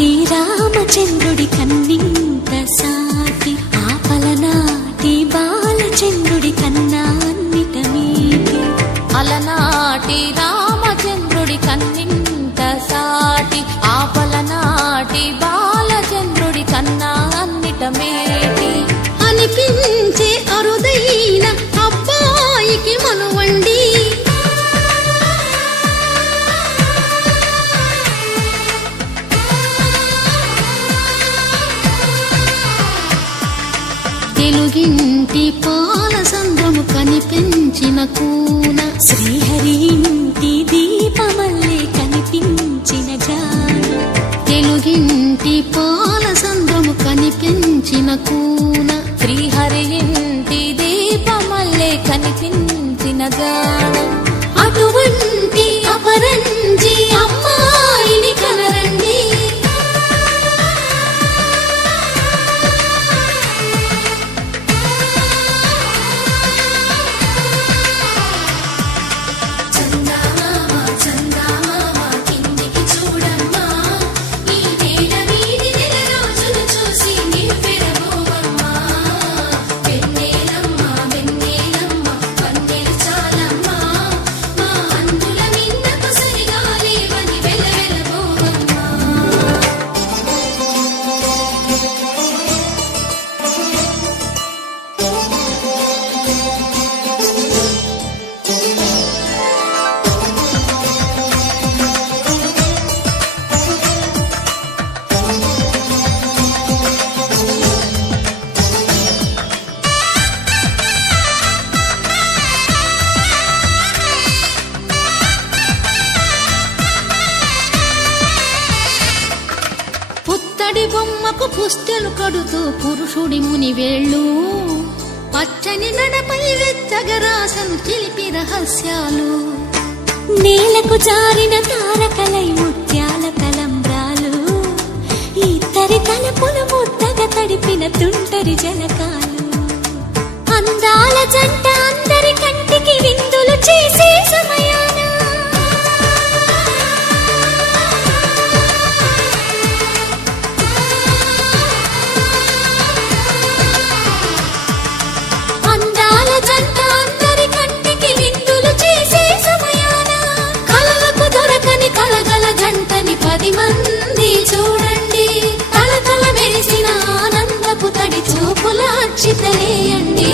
అలనాటి రామచంద్రుడి కన్నింత సాటి ఆపలనాటి బాలచంద్రుడి కన్నా అన్నిట మీటి. అలనాటి రామచంద్రుడి కన్నింత సాటి ఆపలనాటి బాలచంద్రుడి కన్నా అన్నిట మేటి. అనిపించే అరుదైన అబ్బాయికి మనువండి తెలుగింటి పాలసంద్రము కనిపించిన కూన శ్రీహరి ఇంటి దీపమల్లే కనిపించిన జాన. తెలుగింటి పాలసంద్రము కనిపించిన కూన శ్రీహరి ఇంటి దీపమల్లే కనిపించిన జాడ. అటువంటి అపరంజి అమ్మాయిని కనరండి. పుత్తడి బొమ్మకు పుస్తెలు కడుతూ పురుషుడి ముని వేళ్ళు పచ్చని నడపై వెచ్చగరాసలు చిలిపి రహస్యాలు. నేలకు జారిన తారకలై ముత్యాల తలంబ్రాలు ఇద్దరి తలపులు ముద్దగా తడిపిన తుంటరి జలకాలు. అందాల జంట అందరి కంటికి విందులు చేసే సమయాన జంటని 10 మంది చూడండి. తలతల మెరిసిన ఆనందపు తడి చూపుల అచ్చితలేయండి.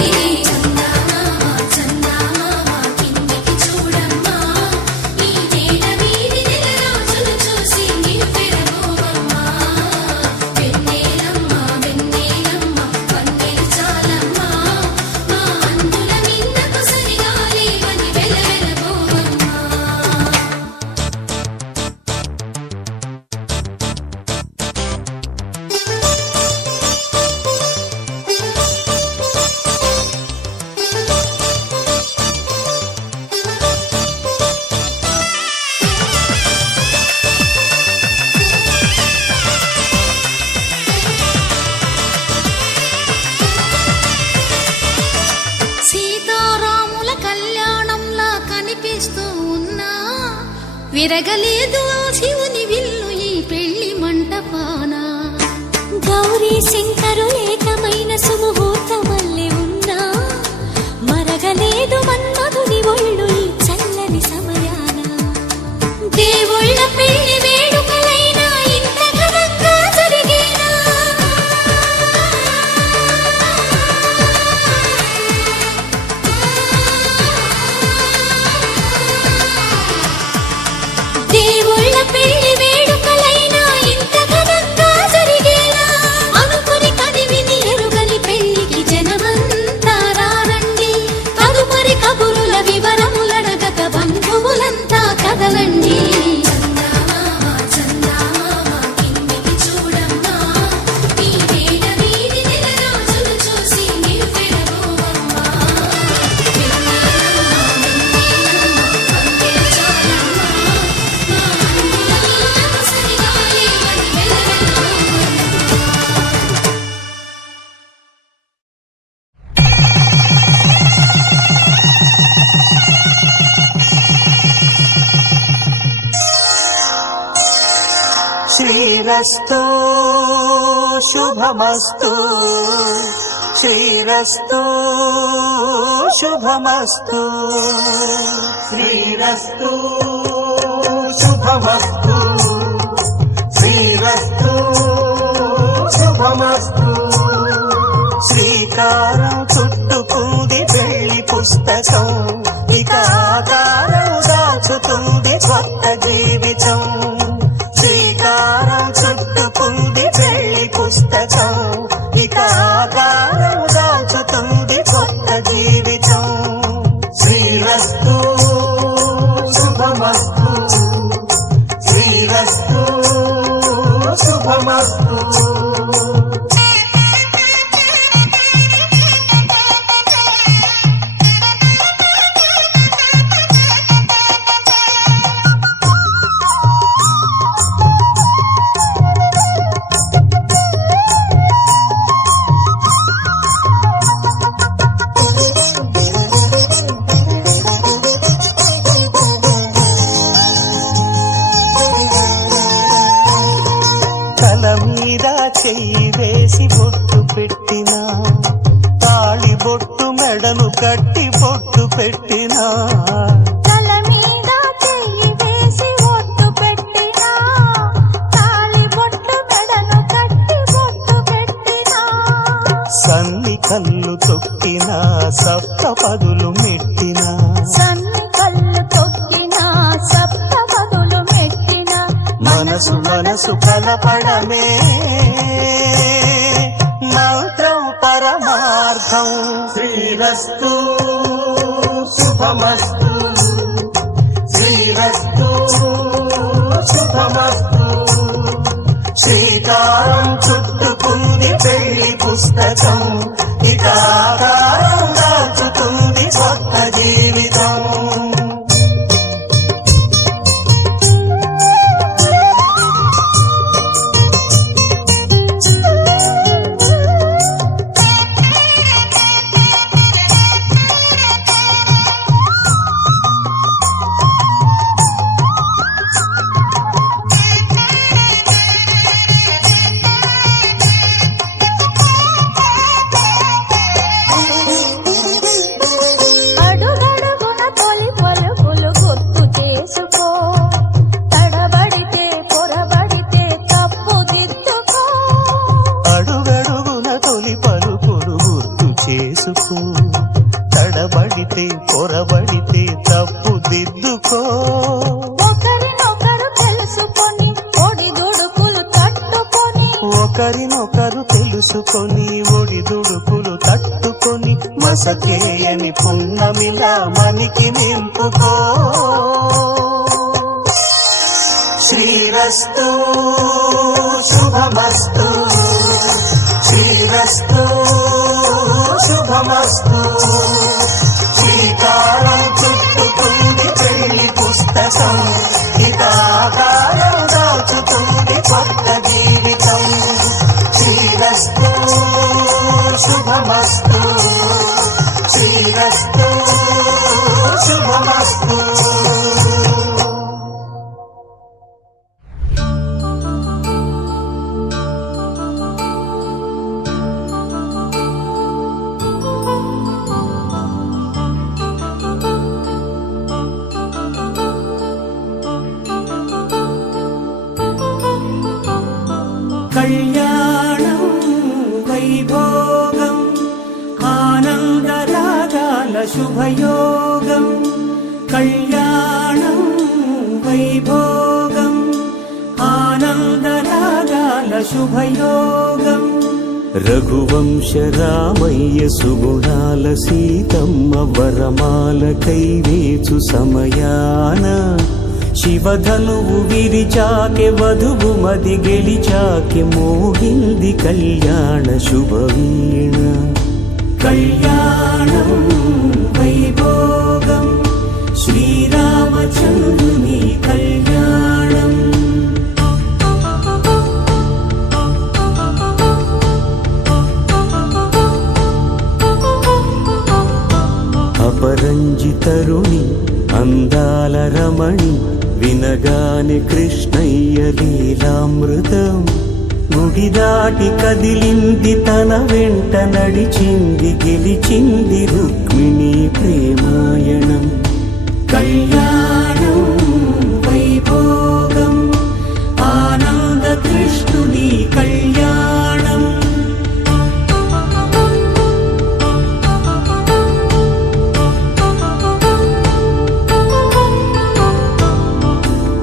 విరగలేదు శివుని విల్లు ఈ పెళ్లి మంటపాన. గౌరీ శంకరు ఏకమైన సుముహూర్తమల్లె ఉన్నా మరగలేదు మన్మధుని ఒళ్ళు ఈ చల్లని సమయాన. దేవుళ్ళ పెళ్లి వేడుకలైనా ఇంత ఘనంగా జరిగేనా. దేవుళ్ళ శ్రీరస్తు శుభమస్తు శ్రీరస్తు శుభమస్తు శ్రీరస్తు శుభమస్తు శ్రీరస్తు శుభమస్తు శ్రీకారం చుట్టుకుంది పెళ్లి పుస్తకం ఇక ఆకారం దాచుతుంది కొత్త జీవితం శ్రీకారం చుట్టుకుంది పెళ్లి పుస్తకం ఇక ఆకారం దాచుతుంది కొత్త జీవితం శ్రీరస్తు శుభమస్తు శ్రీరస్తు శుభమస్తు చెయ్యి వేసి బొట్టు పెట్టినా తాళి బొట్టు మెడను కట్టి బొట్టు పెట్టినా తల మీద చెయ్యి వేసి బొట్టు పెట్టినా తాళి బొట్టు మెడను కట్టి బొట్టు పెట్టినా సన్ని కళ్ళు తొక్కినా సప్త పదులు మెట్టినా సన్ని కళ్ళు తొక్కినా సప్త పదులు మెట్టినా మనసు మనసు కలపడమే మంత్రం పరమార్థం శ్రీరస్తు శుభమస్తు శ్రీరస్తు శుభమస్తు శ్రీకారం చుట్టుకుంది పెళ్లి పుస్తకం ఇక ఆకారం దాచుతుంది కొత్త జీవితం తడబడితే పొరబడితే తప్పు దిద్దుకో ఒకరినొకరు తెలుసుకొని ఒడిదుడుకులు తట్టుకొని ఒకరినొకరు తెలుసుకొని ఒడిదుడుకులు తట్టుకొని మసకేయని పున్నమిలా మనికి నింపుకో శ్రీరస్తు శుభమస్తు శ్రీరస్తు శుభమస్తు శ్రీకారం చుట్టుకుంది పెళ్లి పుస్తకం ఇక ఆకారం దాచుతుంది కొత్త జీవితం శ్రీరస్తు శుభమస్తు శ్రీరస్తు శుభమస్తు కళ్యాణం వైభోగం ఆనందరాగాల శుభయోగం కళ్యాణం వైభోగం ఆనందరాగాల శుభయోగం రఘువంశ రామయ్య సుగుణాల సీతమ్మ వరమాల కైవేచు సమయాన శివధనువు విరిచాకె వధువు మది గెలిచాకె మోగింది కళ్యాణ శుభవీణ కళ్యాణం వైభోగం శ్రీరామచంద్రుని కళ్యాణం అపరంజి తరుణి అందాల రమణి వినగాని కృష్ణయ్య లీలామృతం గుడి దాటి కదిలింది తన వెంట నడిచింది గెలిచింది రుక్మిణి ప్రేమాయణం కళ్యాణం వైభోగం ఆనంద కృష్ణుని కళ్యాణం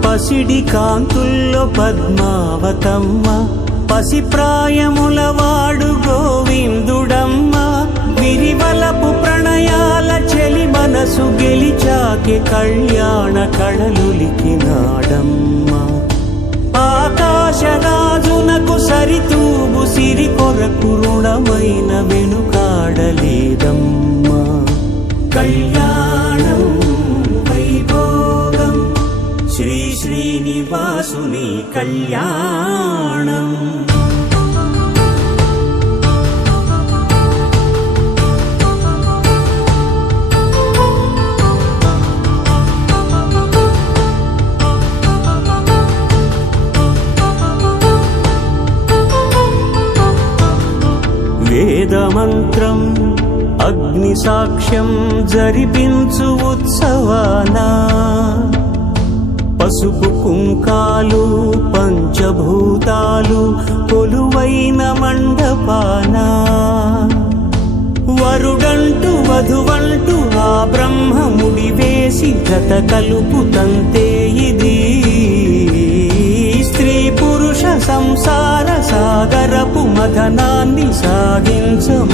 పసిడి కాంతుల్లో పద్మావతమ్మ పసిప్రాయముల వాడు గోవిందుడమ్మ విరివలపు ప్రణయాల చెలి మనసు గెలిచాకే కళ్యాణ కళలులికినాడమ్మ ఆకాశరాజునకు సరితూగు సిరి కొరకు రుణమైన వెనుకాడలేదమ్మా కళ్యాణం వైభోగం శ్రీ శ్రీనివాసుని కళ్యాణం వేదమంత్రం అగ్ని సాక్ష్యం జరిపించు ఉత్సవానా పసుపు కుంకాలు పంచభూతాలు కొలువైన మండపాన వరుడంటూ వధువంటూ ఆ బ్రహ్మముడి వేసి జత కలుపుతంతే ఇది స్త్రీ పురుష సంసార సాగరపు మథనాన్ని సాగించమంటున్నది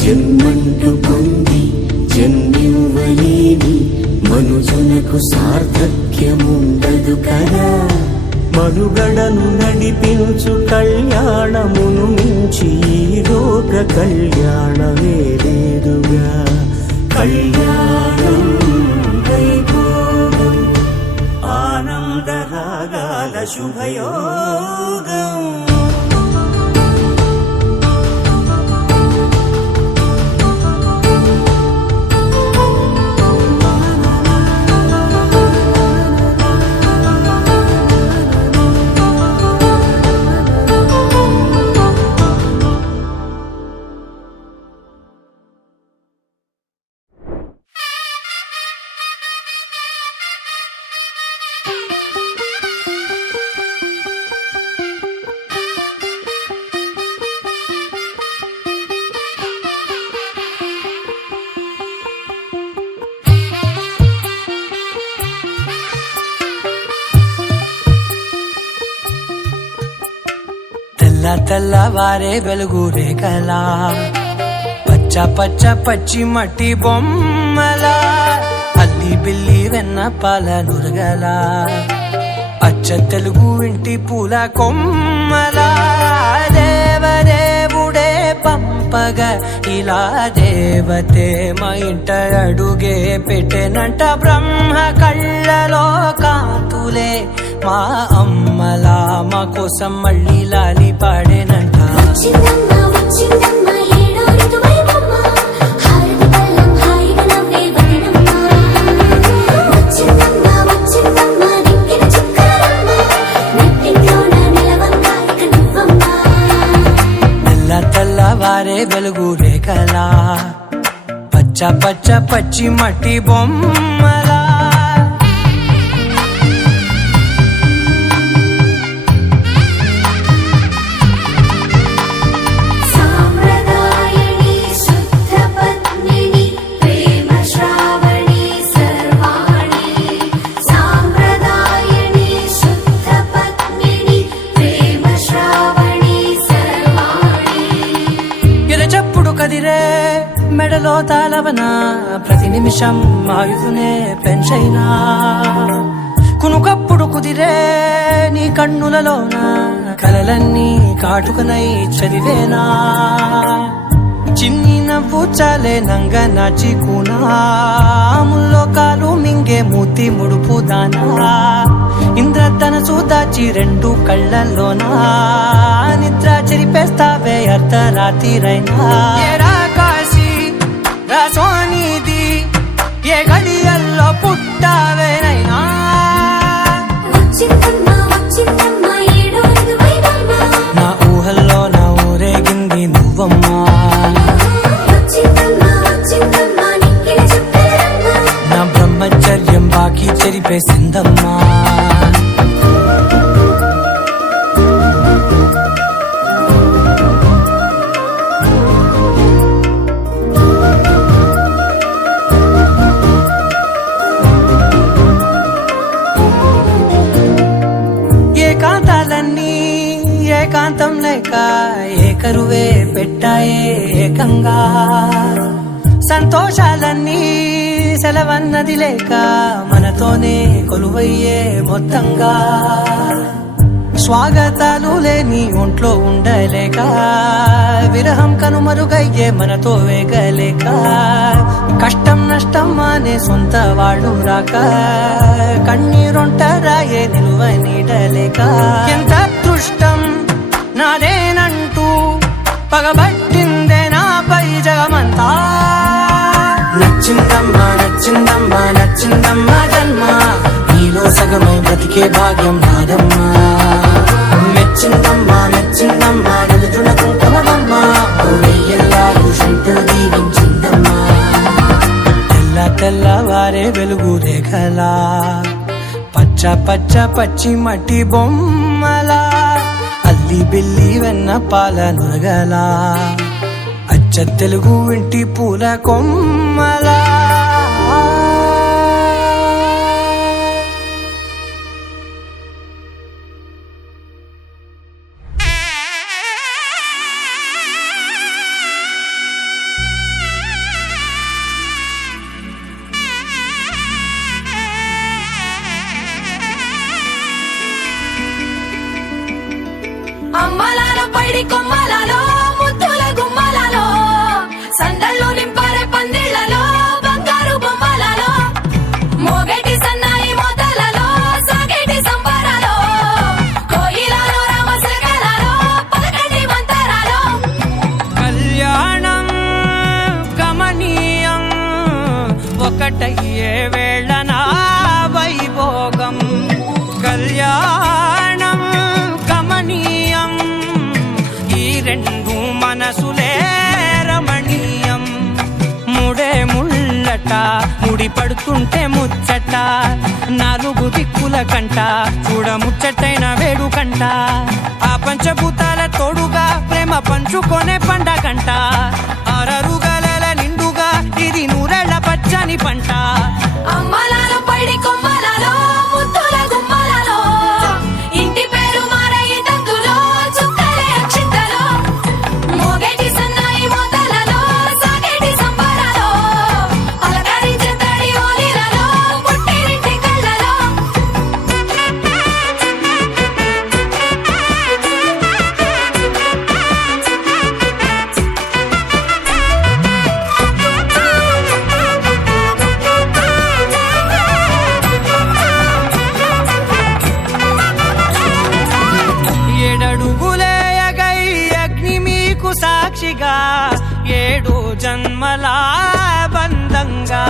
జన్మంటూ పొంది జన్మివ్వలేని మనుజునకు సార్థక్యముండదు కదా మనుగడను నడిపించు కళ్యాణమును మించి ఈ లోక కళ్యాణమే లేదుగా కళ్యాణం వైభోగం ఆనందరాగాల శుభయోగం తెల్లవారే వెలుగు రేఖలా పచ్చ పచ్చ పచ్చి మట్టి బొమ్మలా అల్లి బిల్లి వెన్న పాల నురగలా అచ్చ తెలుగు ఇంటి పూల కొమ్మలా దేవదేవుడే పంపగా ఇలా దేవతే మా ఇంట అడుగే పెట్టెనంట బ్రహ్మ కళ్ళలో కాంతులే మా అమ్మలా మా కోసం మళ్ళీ లాలి పాడేనంట వచ్చిందమ్మ వచ్చిందమ్మ ఏడో ఋతువైవమ్మ హారతి పళ్ళం హాయిగా నవ్వే వదనమ్మ వచ్చిందమ్మ వచ్చిందమ్మ నింగిన చుక్కలమ్మ నెట్టింట్లోన నిలవంగా ఇక నువ్వమ్మ తెల్లవారే వెలుగు రేఖలా పచ్చ పచ్చ పచ్చి మట్టి బొమ్మలా సాంప్రదాయని శుద్ధ పద్మిని ప్రేమ శ్రావణి సర్వాణి సాంప్రదాయని శుద్ధ పద్మిని ప్రేమ శ్రావణి సర్వాణి ఎరచప్పుడు కదిరే మెడలో తాళవన ప్రతి నిమిషం ఆయుధునే పెంచైనా కునుకప్పుడు కుదిరే నీ కన్నులలోన కలలన్నీ కాటుకనై చదివేనా చిన్ని నవ్వు చాలే నంగ నాచి కూనాముల్లో కాలు మింగే మూతి ముడుపు దానా ఇంద్రధనసు దాచి రెండు కళ్ళల్లోనా నిద్ర చెరిపేస్తావే అర్ధరాత్రిరైనా ఏరా కాశీ రా సోనిది ఏ గడియల్లో పుట్టావేనైనా నింపేసిందమ్మా. ఏకాంతాలన్నీ ఏకాంతం లేక ఏకరువే పెట్టాయే ఏకంగా, సంతోషాలన్నీ సెలవన్నది లేక మనతోనే కొలువయ్యే మొత్తంగా, స్వాగతాలు లేని ఒంట్లో ఉండలేక విరహం కనుమరుగయ్యే మనతో వేగలేక, కష్టం నష్టం అనే సొంత వాళ్ళు రాక కన్నీరొంటరాయే నిలువ నీడలేక, ఎంత అదృష్టం నాదేనంటూ పగబట్టిందే నాపై జగమంతా. నచ్చిందమ్మా నచ్చిందమ్మా నచ్చిందమ్మా జన్మ, నీలో సగమై బ్రతికే భాగ్యం నాదమ్మా. మెచ్చిందమ్మా మెచ్చిందమ్మా నలుచున కుంకుమమ్మా, వెయ్యల్లాలు శంకరు దీవించిందమ్మా. తెల్ల తెల్లవారే వెలుగు రేఖలా, పచ్చ పచ్చ పచ్చి మట్టి బొమ్మలా, అల్లి బిల్లి వెన్న పాల నురగలా, అచ్చ తెలుగు ఇంటి పూల కొమ్మలా. అమ్మలాల పైడి కొమ్మలలో ముద్దుల గుమ్మలలో, సందళ్ళు నింపారే పందిళ్లలో బంగారు బొమ్మలలో, మోగేటి సన్నాయి మోతలలో సాగేటి సంబరాలో, కోయిలలో రామశకలలో పలకండి మంతరాలో. కళ్యాణం గమనీయం ఒకటయ్యే వేళ నా వైభోగం, కళ్యాణం గమనీయం ఈ రెండు మనసులే రమణీయం. ముడే ముళ్ళట ముడి పడుతుంటే ముచ్చట, నాలుగు దిక్కుల కంట చూడ ముచ్చటైన వేడుకంట, ఆ పంచభూతాల తోడుగా ప్రేమ పంచుకొనే పండగంట, అరరుగలల నిండుగా ఇది నూరెళ్ళ పచ్చని పంట. అమ్మలాల పైడి కొమ్మలలో ముద్దుల గుమ్మలలో, ఇంటి పేరు మారయి తందులో చుక్కలే అక్షింతలో, మోగేటి సన్నాయి మోతలలో సాగేటి సంబరాలో, పలకరించే తడి ఓలిలలో పుట్టినింటి కళ్ళలో. ఏడడుగులేయగై అగ్ని మీకు సాక్షిగా, ఏడు జన్మల బంధంగా,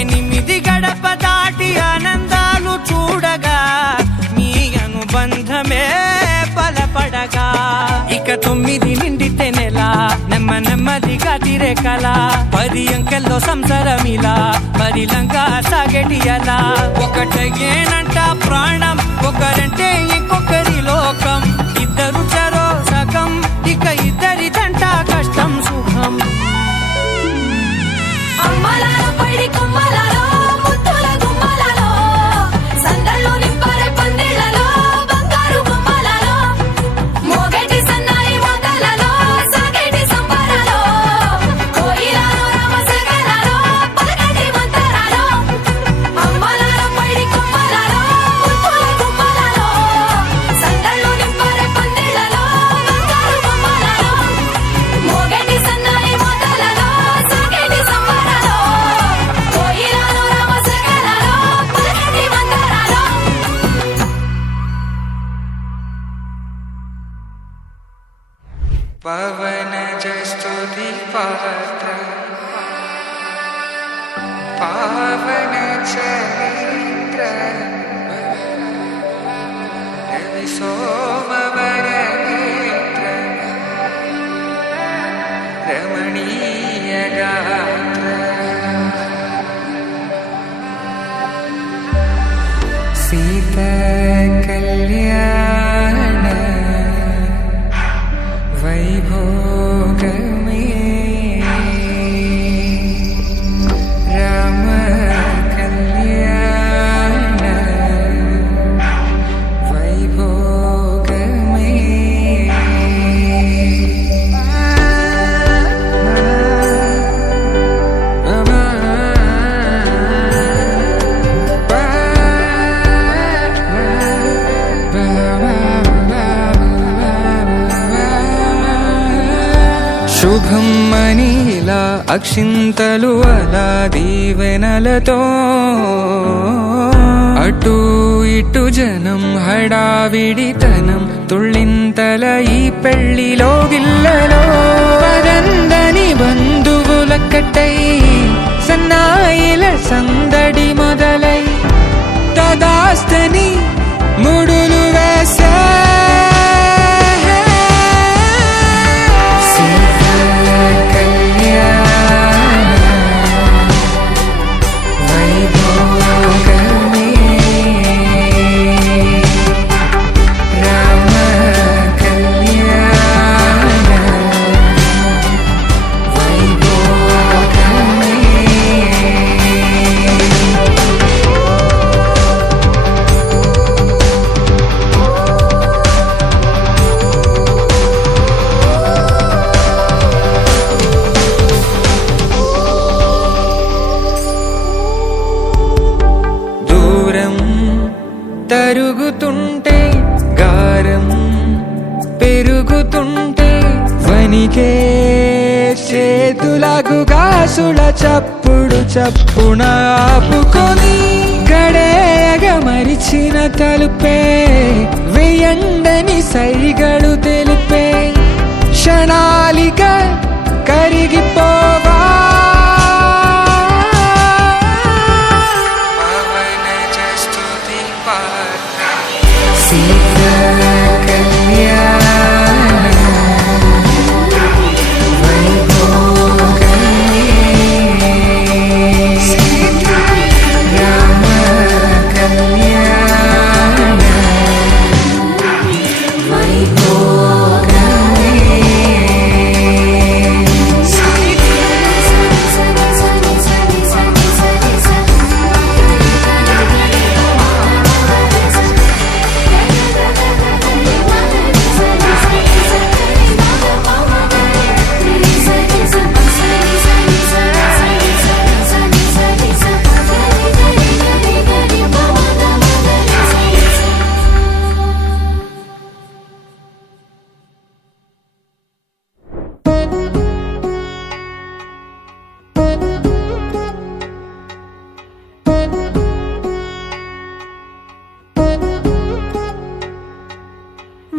8 గడప దాటి ఆనందాలు చూడగా మీ అనుబంధమే బలపడగా, ఇక 9 నిండితే నెల నెమ్మ నెమ్మదిగా తిరేకల, 10 అంకెల్లో సంసారమిలా పరిలంగా సాగేటి అలా, ఒకటేనంట ప్రాణం ఒకరంటే ఇంకొకరి లోకం, ఇద్దరు చరో సగం ఇక ఇద్దరి దంట కష్టం సుఖం. అమ్మలాల పైడి కొమ్మలలో ముద్దుల గుమ్మలలో, సందళ్ళు నింపారే పందిళ్లలో బంగారు బొమ్మలలో, మోగేటి సన్నాయి మోతలలో సాగేటి సంబరాలో, కోయిలలో రామశకలలో పలకండి మంతరాలో. అమ్మలాల పైడి కొమ్మలలో ముద్దుల గుమ్మలలో, సందళ్ళు నింపారే పందిళ్లలో బంగారు బొమ్మలలో, మోగేటి సన్నాయి మోతలలో సాగేటి సంబరాలో, కోయిలలో రామశకలలో పలకండి మంతరాలో. పవనజస్తుతి పాత్ర పావన చరిత్ర రవి సోమవర నేత్ర రమణీయ గాత్ర సీత కళ్యాణ వైభోగమే రామ కళ్యాణ వైభోగమే శుభం మనీలా అక్షింతలు అలా దీవెనలతో అటు ఇటు జనం హడావిడితనం తుళ్ళింతల ఈ పెళ్లిలో గిల్లలో పదందని బంధువులక్కటై సన్నాయిల సందడి మొదలై తదాస్తని ముడులు వేసే తరుగుతుంటే గారం పెరుగుతుంటే వనికే చేతులకు గాసుల చప్పుడు చప్పున ఆపుకొని గడేగ మరిచిన తలుపే వెయ్యండని సైగడు తెలిపే క్షణాలిక కరిగిపోవా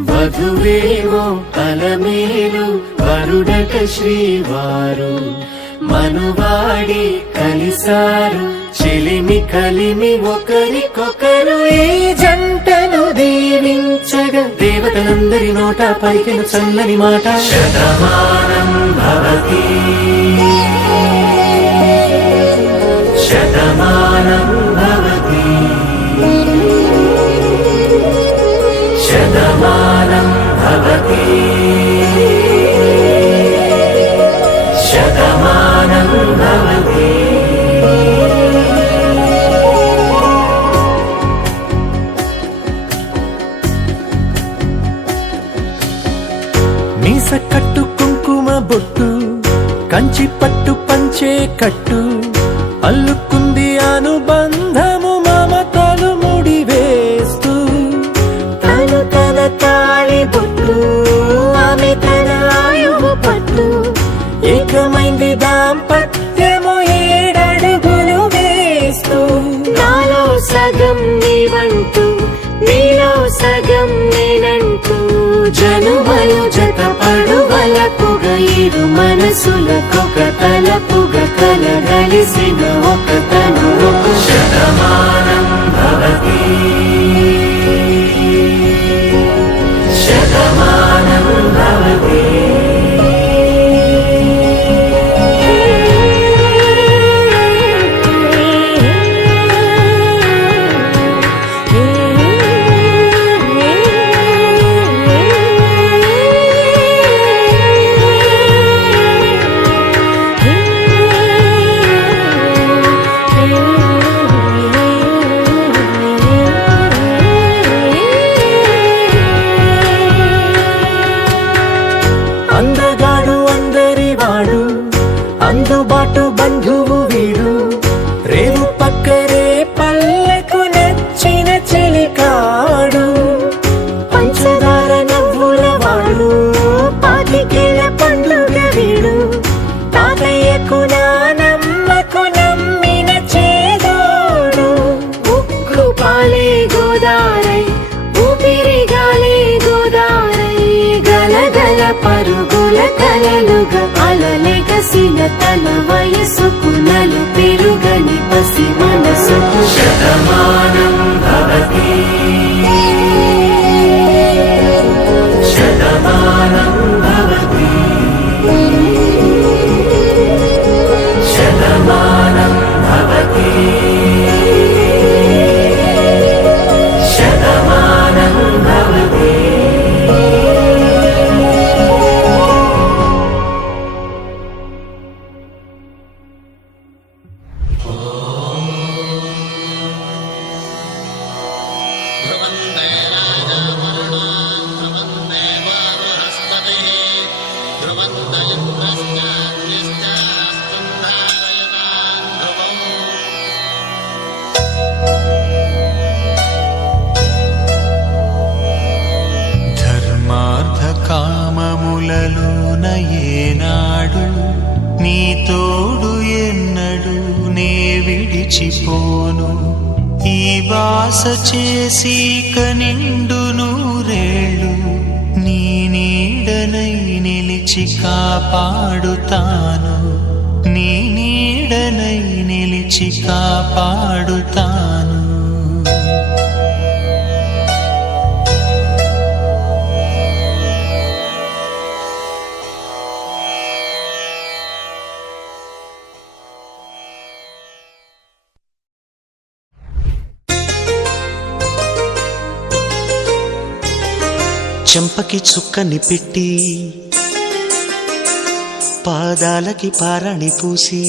వధువేవో అలమేలు వరుడక శ్రీవారు మనువాడి కలిసారు చెలిమి కలిమి ఒకరికొకరు ఈ జంటను దీవించగా దేవతలందరి నోట పలికిన చల్లని మాట శతమానం భవతి శతమానం భవతి శతమానం భవతి శతమానం భవతి మీస కట్టు కుంకుమ బొట్టు కంచి పట్టు పంచే కట్టు అల్లుకుంది అనుబంధము మమతలు ముడివేస్తూ తను తన తాళి బొట్టు ఆమె తన ఆయువు పట్టు ఏకమైంది దాంపత్యము 7 అడుగులు వేస్తూ నాలో సగం నీవంటూ నీలో సగం నేనంటూ జనుమలు జత పడువలకుగ ఇరు మనసులకొక తలపుగ కలగలిసిన ఒక తను శతమానం భవతి శతమానం భవతి ఏ పరుగుల కలలుగా అలలెగసిన తన వయసుకు నలు పెరుగని పసి మనసుకు శతమానం భవతి శతమానం భవతి శతమానం భవతి శతమానం భవతి. ధర్మార్థ కామములలోన ఏనాడు నీ తోడు ఎన్నడు నే విడిచిపోను. ఈ వాస చేసి కనిండు నూరేళ్ళు నీ నీడనై నిలిచి కాపాడుతాను. నీ నీడనై నిలిచి కాపాడుతాను. చెంపకి చుక్కని పెట్టి పాదాలకి పారాణి పూసి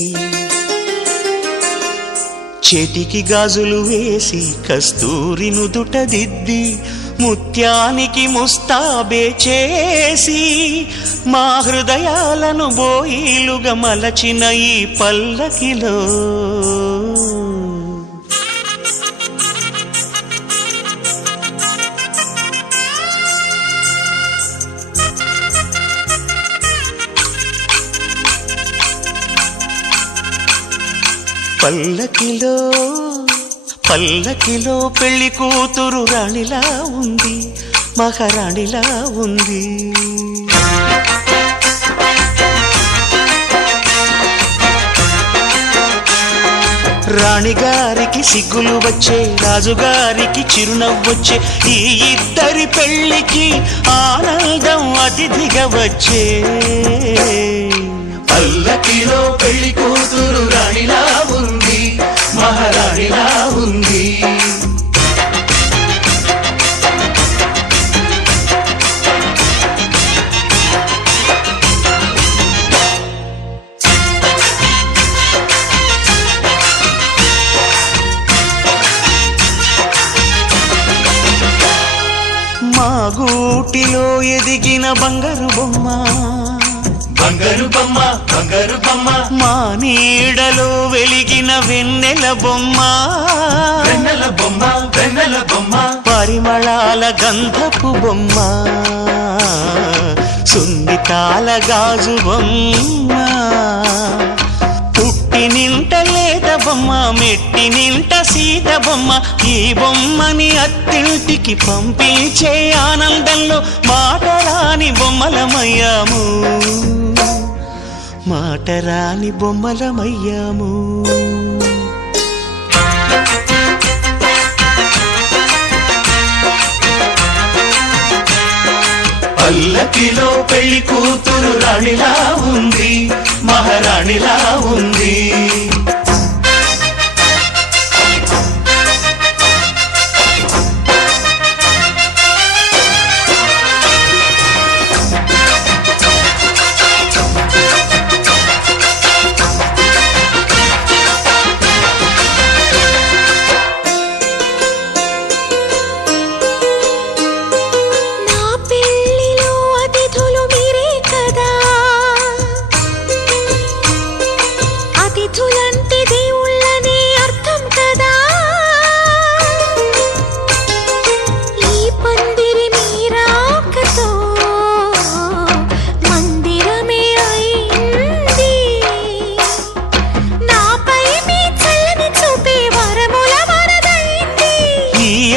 చేతికి గాజులు వేసి కస్తూరి నుదుట దిద్ది ముత్యానికి ముస్తాబే చేసి మా హృదయాలను బోయిలుగా మలచిన ఈ పల్లకిలో పల్లకిలో పల్లకిలో పెళ్లి కూతురు రాణిలా ఉంది, మహారాణిలా ఉంది. రాణిగారికి సిగ్గులు వచ్చే, రాజుగారికి చిరునవ్వొచ్చే, ఈ ఇద్దరి పెళ్లికి ఆనందం అతిథిగా వచ్చే. పల్లకిలో పెళ్లి కూతురు రాణిలా ఉంది, మహారాణిలా ఉంది. మా గూటిలో ఎదిగిన బంగారు బొమ్మ, బంగారు బొమ్మ, బంగారు బొమ్మ. మా నీడలో వెలిగిన వెన్నెల బొమ్మ, వెన్నెల బొమ్మ, వెన్నెల బొమ్మ. పరిమళాల గంధపు బొమ్మ, సున్నితాల గాజు బొమ్మ. పుట్టి నింట లేత బొమ్మ, మెట్టి నింట సీత బొమ్మ. ఈ బొమ్మని అత్తింటికి పంపించే ఆనందంలో మాటరాని బొమ్మలమయ్యాము, మాటరాని బొమ్మలమయ్యాము. పల్లకిలో పెళ్లి కూతురు రాణిలా ఉంది, మహారాణిలా ఉంది.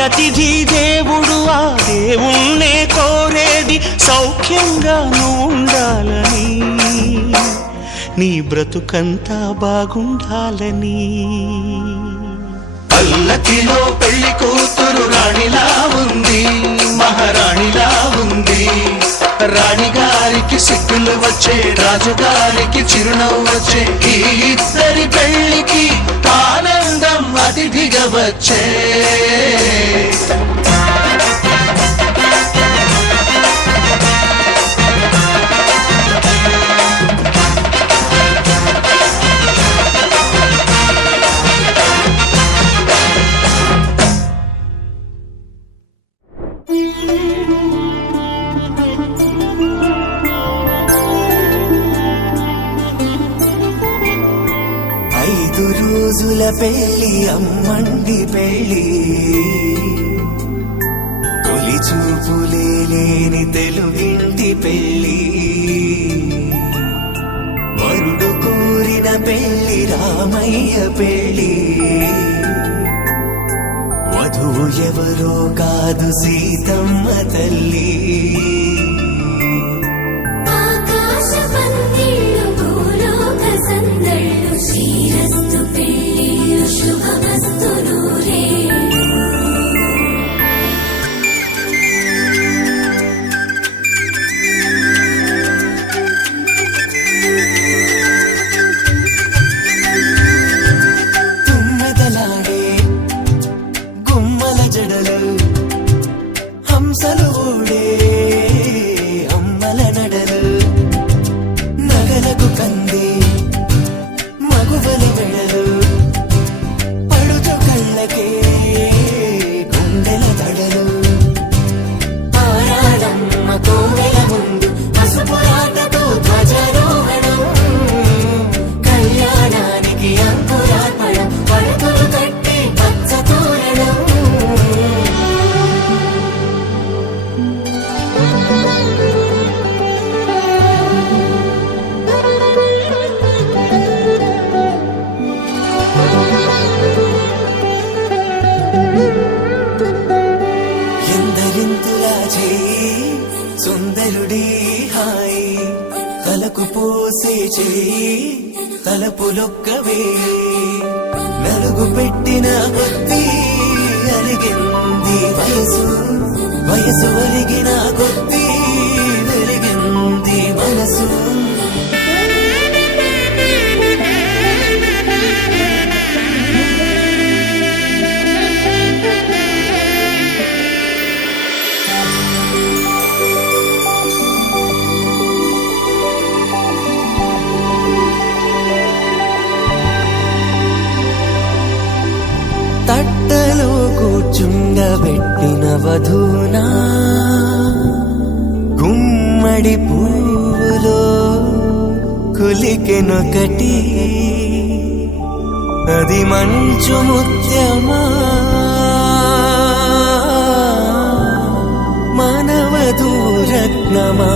అతిథి దేవుడు ఆ దేవుణ్ణే కోరేది సౌఖ్యంగా నువ్వు ఉండాలని, నీ బ్రతుకంతా బాగుండాలని. పల్లకిలో పెళ్లి కూతురు రాణిలా ఉంది, మహారాణిలా ఉంది. రాణిగారికి సిగ్గులు వచ్చే, రాజుగారికి చిరునవ్వు వచ్చే. ఈ ఇద్దరి పెళ్లికి ఆనందం అతిథిగా వచ్చే. రోజుల పెళ్లి అమ్మండి పెళ్లి, తొలి చూపులే లేని తెలుగింటి పెళ్లి. వరుడు కోరిన పెళ్లి రామయ్య పెళ్లి, వధువు ఎవరో కాదు సీతమ్మ తల్లి. శ్రీరస్తు పెళ్ళిళ్ళు శుభమస్తు నూరే. తుమ్మెదలాడే గుమ్మల జడలు, హంసలు ఊడే అమ్మల నడలు, నగలకు కంది మగువల వెడలు, పడుచు కళ్ళకే గుండెల దడలు. ఆరాడమ్మ కోవెల ముందు పసుపురాటతో ధ్వజారోహణం, కళ్యాణానికి అంకురార్పణం, పడకలు కట్టి పచ్చ తోరణం. ఎందరింతులా చేయి సుందరుడి హాయి, తలకు పోసే చేయి తలపులొక్కవే. నలుగు పెట్టిన కొద్దీ అలిగింది వయసు, వయసు ఒలిగిన కొద్దీ వెలిగింది మనసు. తట్టలో కూర్చుండబెట్టిన వధూనా, గుమ్మడి పువ్వులో కులికెనొకటి, అది మంచు ముత్యమా మానవధూరత్నమా.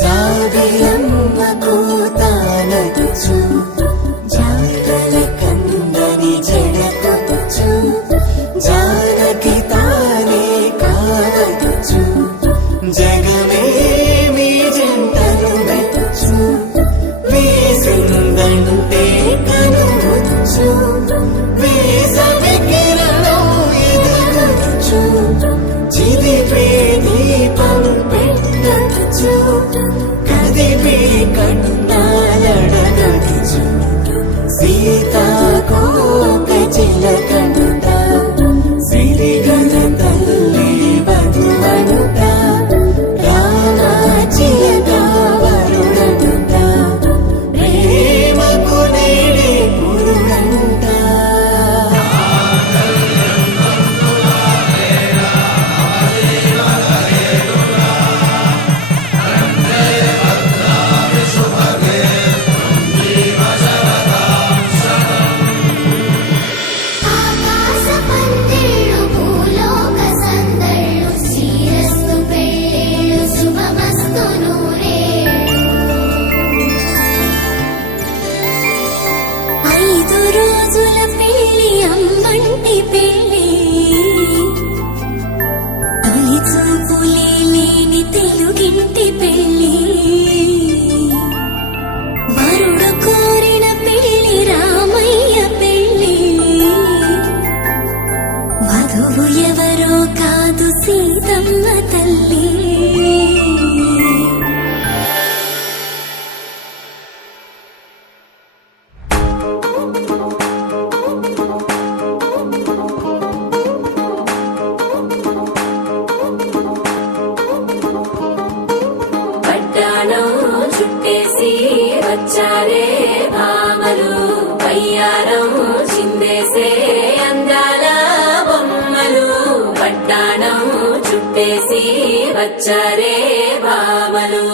జాబిలమ్మ కూతానదుచు, జాగల కందని జడకొచ్చు, జానకి తానే కావదుచు, జగమే మీ జంటను వెతుచు, వేసిందంటే కనువచ్చు, వేసవి కిరణం ఎదుగుచు, చిదిపే దీపం పెట్టచ్చు, కదిపే కన్నాలడగచ్చు, సీతాకోక చిలకనుట, సిరిగల తల్లి వధువనుట, రామాచిలక వరుడనుట, ప్రేమకు నేడే పురుడంట. ఆకాశ వడ్డాణం చుట్టేసి వచ్చారే భామలు వయ్యారం చిందేసే అందాల బొమ్మలు వడ్డాణం చుట్టేసి వచ్చారే భామలు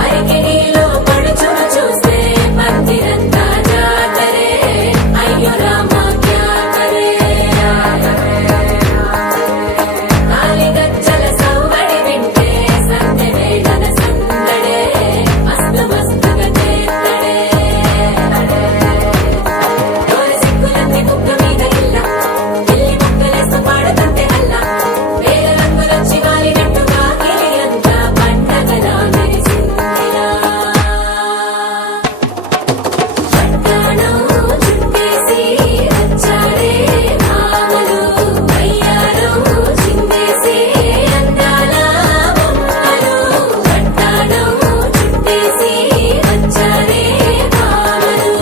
అరికెడిలో పడుచును చూస్తే మందిరంతా జాతరే అయ్యో రామా క్యా కరే కాలిగజ్జల సౌవడి వింటే సంధ్య వేళన సందడే మస్తు మస్తుగా చేత్తడే డోలు సిక్కులన్నీ కుక్క మీద ఇల్ల పిల్లి ముక్కలేస్తూ పాడుతుంటే అల్ల వేల రంగులొచ్చి వాలినట్టుగా గిలియంతా పండగలా మెరిసిందిరా వడ్డాణం చుట్టేసి వచ్చారే భామలు వయ్యారం చిందేసే అందాల బొమ్మలు వడ్డాణం చుట్టేసి వచ్చారే భామలు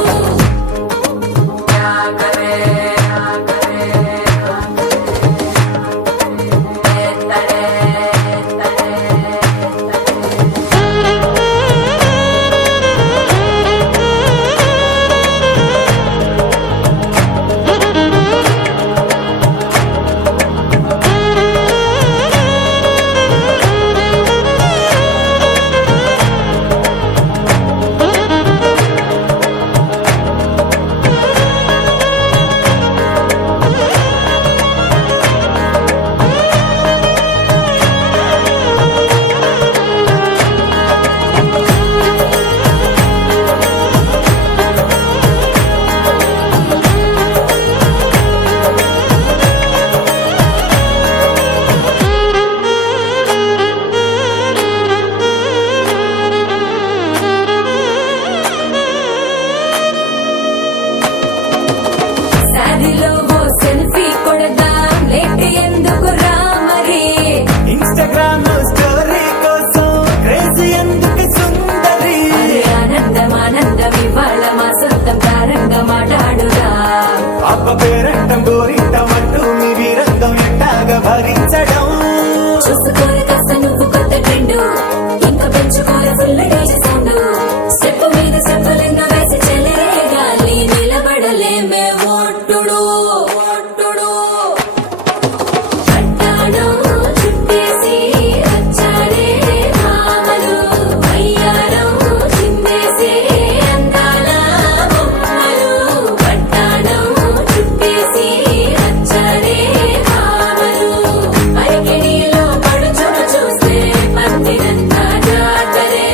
సాదిలో ఓ సెల్ఫీ కొడదాం లేట్ ఎందుకు రామరి ఇన్స్టాగ్రామ్ స్టోరీ కోసం క్రేజీ ఎందుకు సుందరి అరే ఆనందం ఆనందం ఇవాళ మా సొంతం తారంగా మాట్లాడురా అప్ప పేరంటం గోరింటం అంటూ మీ వీరంగం ఎట్టాగా భరించడం చూసుకోరు కాస్త నువ్వు కొత్త ట్రెండ్ ఇంకా పెంచుకోరు ఫుల్ డేజీ సౌండ్ స్టెప్ మీద స్టెప్పులెన్నో వేసి చెలరే గాలి నిలబడలేమే ఓట్టుడు ఓట్టుడు వడ్డాణం చుట్టేసి వచ్చారే భామలు వయ్యారం చిందేసే అందాల బొమ్మలు వడ్డాణం చుట్టేసి వచ్చారే భామలు అరికెడిలో పడుచును చూస్తే మందిరంతా జాతరే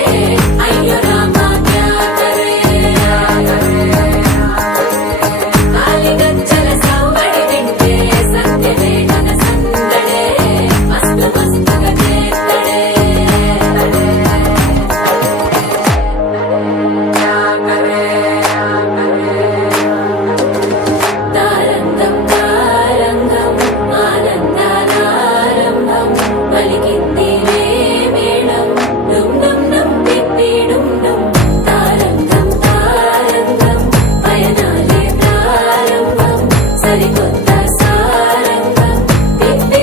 అయ్యో రామా క్యా కరే కాలిగజ్జల సౌవడి వింటే సంధ్య వేళన సందడే మస్తు మస్తుగా చేత్తడే తారంగం తారంగం ఆనందానారంభం పలికింది మేళం డుమ్ డుమ్ డుమ్ పిప్పి డుమ్ డుమ్ తారంగం తారంగం పయనాలే ప్రారంభం సరికొత్త సారంగం పిప్పి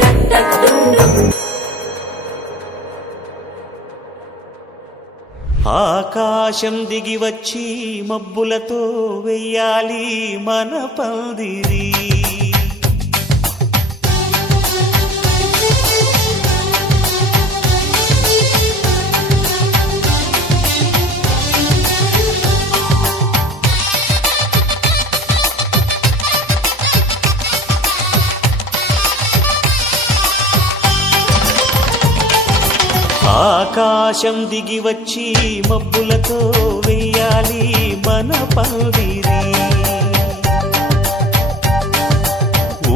టక్ టక్ డుమ్ డుమ్ ఆకాశం దిగి వచ్చి మబ్బులతో వెయ్యాలి మన పందిరి ఆకాశం దిగి వచ్చి మబ్బులతో వెయ్యాలి మన పందిరి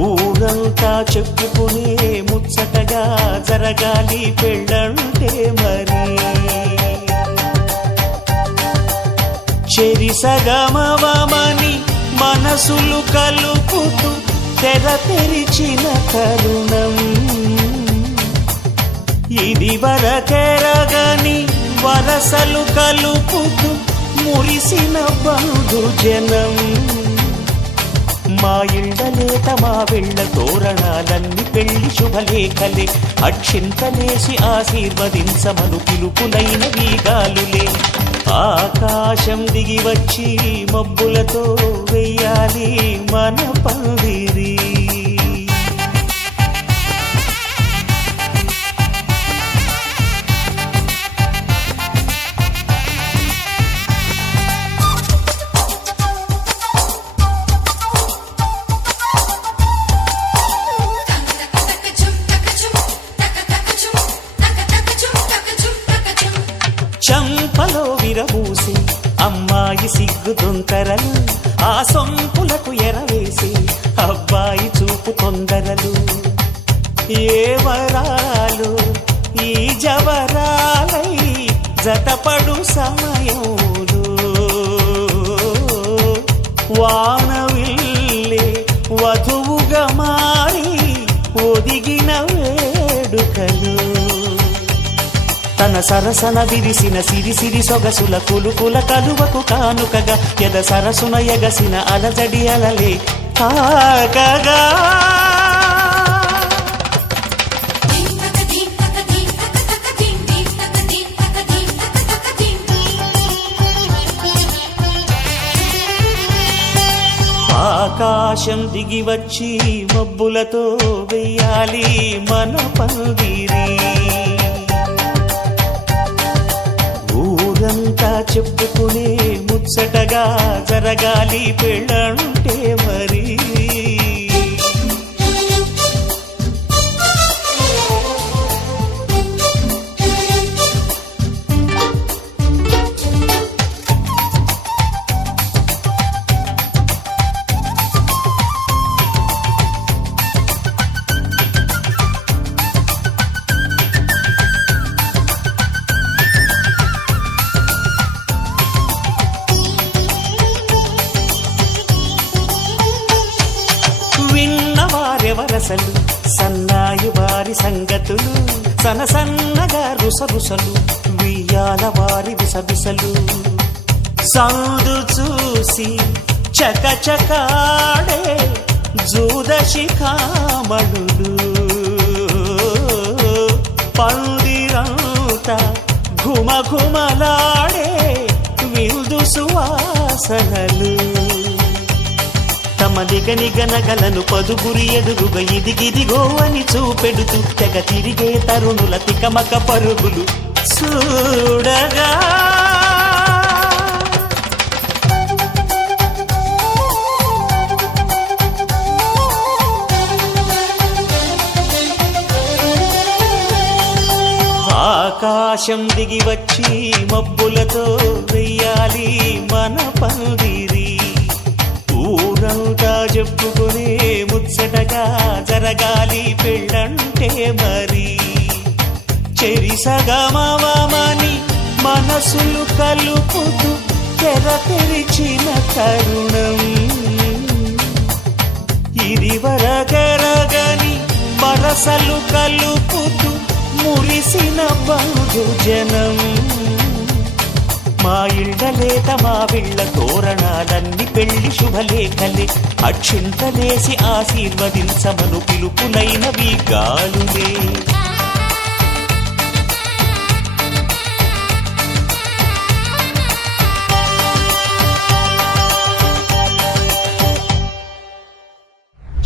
ఊరంతా చెప్పుకునే ముచ్చటగా జరగాలి పెళ్ళంటే మరి చెరిసగమవమని మనసులు కలుపుతూ తెర తెరిచిన తరుణం ఇది వరకెరగని వరసలు కలుపుతూ మురిసిన బంధు జనం. మా ఇళ్ళలేత మా వెళ్ళ తోరణాలన్నీ పెళ్లి శుభలేఖలే, అక్షింతలేసి ఆశీర్వదించమను పిలుపులైన వీగాలులే. ఆకాశం దిగి వచ్చి మబ్బులతో వెయ్యాలి మన పందిరి. చంపలో విరబూసి అమ్మాయి సిగ్గు దొంతరలు, ఆ సొంపులకు ఎరవేసి అబ్బాయి చూపు తొందరలు. ఏ వరాలు ఈ జవరాలై జతపడు సమయంలో, వానవిల్లే వధువుగా మారి ఒదిగిన వేడుకలు. తన సరసన విరిసిన సిరిసిరి సొగసుల కులుకుల కలువకు కానుకగా, ఎద సరసున ఎగసిన అలజడి అలలే తాకగా. ఆకాశం దిగి వచ్చి మబ్బులతో వెయ్యాలి మన పందిరి. ఊరంతా చెప్పుకునే ముచ్చటగా జరగాలి పెళ్ళంటే మరి. విన్నవారెవరసలు సన్నాయి వారి సంగతులు, సనసన్నగా రుసరుసలు వియ్యాల వారి విసవిసలు. సందు చూసి చకచకాడే జూదశిఖామణులు, పందిరంతా ఘుమఘుమలాడే విందు సువాసనలు. తమ నిగనిగనగలను పదుగురి ఎదురుగా ఇదిగిదిగో అని చూపెడుతూ తెగ తిరిగే తరుణుల తికమక పరుగులు చూడగా. ఆకాశం దిగి వచ్చి మబ్బులతో వెయ్యాలి మన పందిరి. ఊరంతా చెప్పుకునే ముచ్చటగా జరగాలి పెళ్ళంటే మరి. చెరిసగమవమని మనసులు కలుపుతూ తెర తెరిచిన తరుణం, ఇది వరగరగని వరసలు కలుపుతూ మురిసిన బంధు జనం. మా ఇళ్ళలేత మా వీళ్ళ తోరణాలన్నీ పెళ్లి శుభలేఖలే, అక్షింతలేసి ఆశీర్వదించమను పిలుపులైనవి గాలులే.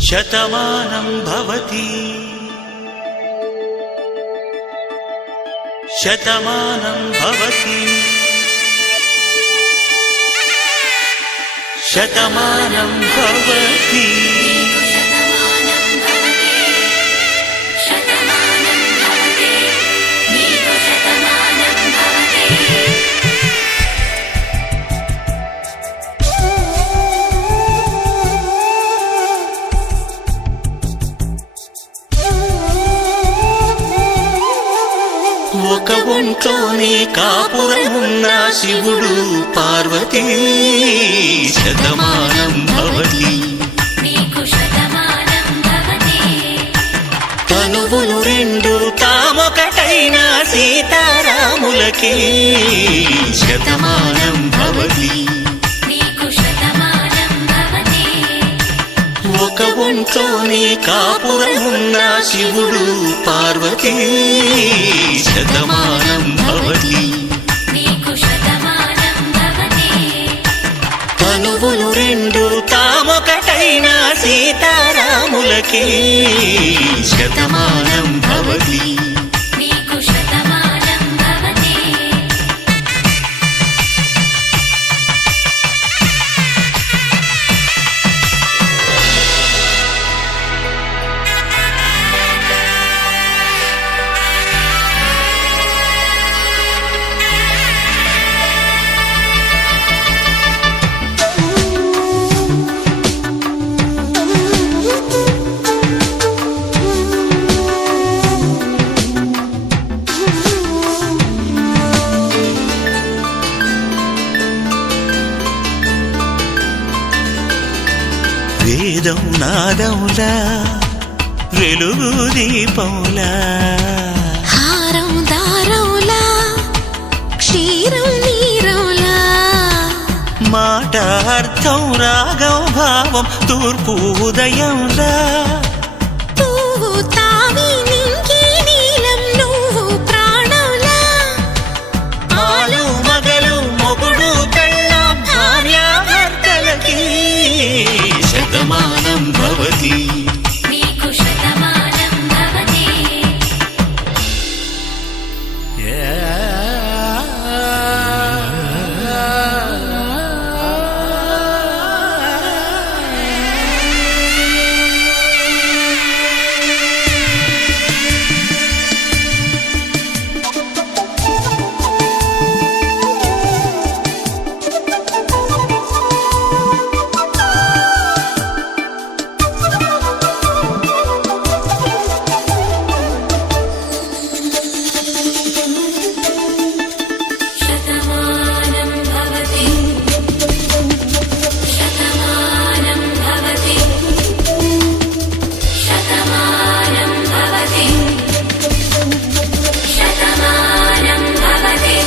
శతమానం భవతి శతమానం భవతి శతమానం భవతి. ఒక ఒంట్లోనే కాపురమున్న శివుడు పార్వతీ శతమానం భవతి. తనువులు రెండు తామొకటైన సీతారాముల రాములకి శతమానం భవతి నీకు శతమానం భవతి ఒక ఒంట్లోనే కాపురం ఉన్న శివుడు పార్వతీ శతమానం భవతి నీకు శతమానం భవతి తనువులు రెండు తామొకటైన సీతారాములకి శతమానం భవతి నీకు శతమానం భవతి వేదం నాదములా వెలుగు దీపములా హారం దారంలా క్షీరం నీరంలా మాట అర్థం రాగం భావం తూర్పు ఉదయంలా పువ్వు తావి నింగి నీలం నువ్వు ప్రాణంలా ఆలు మగలు మొగుడు పెళ్ళాం భార్యాభర్తలకి శతమానం భవతి నీకు శతమానం భవతి శతమానం భవతి శతమానం భవతి శతమానం భవతి శతమానం భవతి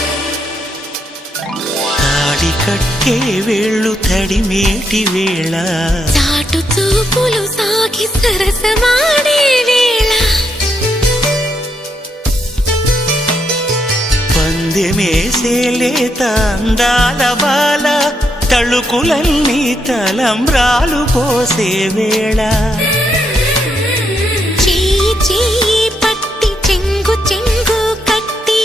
తాడి కట్టే వేళ్ళు తడిమేటి వేళ చాటు చూపులు సాగి సరసమాడే వేళ పందెమేసే లేత అందాల బాల తళుకులన్నీ తలంబ్రాలు పోసే వేళ చెయ్యి చెయ్యి పట్టి చెంగు చెంగు కట్టి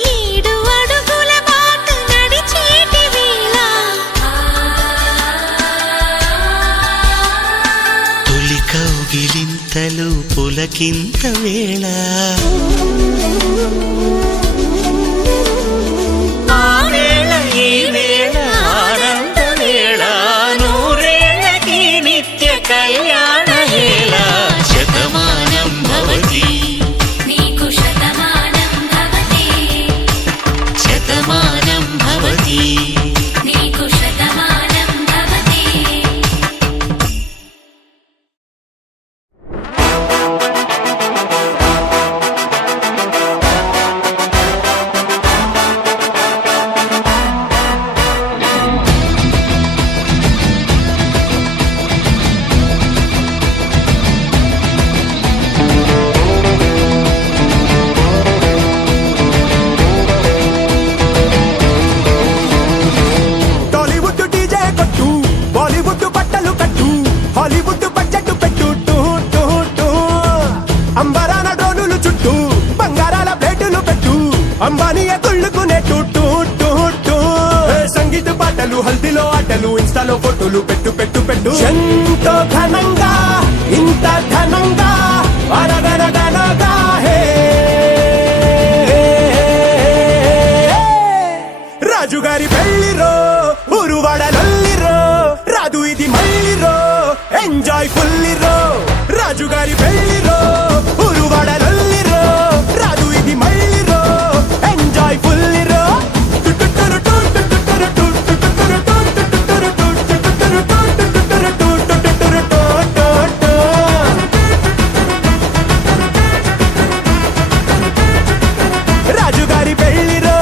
7 అడుగుల బాట నడిచేటి వేళ తొలి కౌగిలింతలు పులకింత వేళ ఆ వేళ ఈ వేళ ఆనంద వేళ నూరేళ్ళకి నిత్య కళ్యాణ వేళ శతమానం భవతి నీకు శతమానం భవతి శతమానం భవతి నీకు శతమానం భవతి టాలీవుడ్ డీజే కొట్టు బాలీవుడ్ బట్టలు కట్టు హాలీవుడ్ బడ్జెట్ పెట్టు టూ టూ టూ అంబరాన డ్రోనులు చుట్టూ బంగారాల ప్లేటులు పెట్టు అంబానీయ కుళ్ళుకునే టూ టూ టూ టూ సంగీత పాటలు హల్దీలో ఆటలు ఇన్స్టాలో ఫోటోలు పెట్టు పెట్టు పెట్టు ఎంతో ఘనంగా ఇంత ఘనంగా అనగనగనగా హే రాజుగారి పెళ్లిరో ఊరువాడలల్లిరో రాదు ఇది మళ్ళీరో ఎంజాయ్ ఫుల్లిరో రాజుగారి పెళ్లిరో ఊరువాడలల్లిరో రాదు ఇది మళ్ళీరో ఎంజాయ్ ఫుల్లిరో రాజుగారి పెళ్లిరో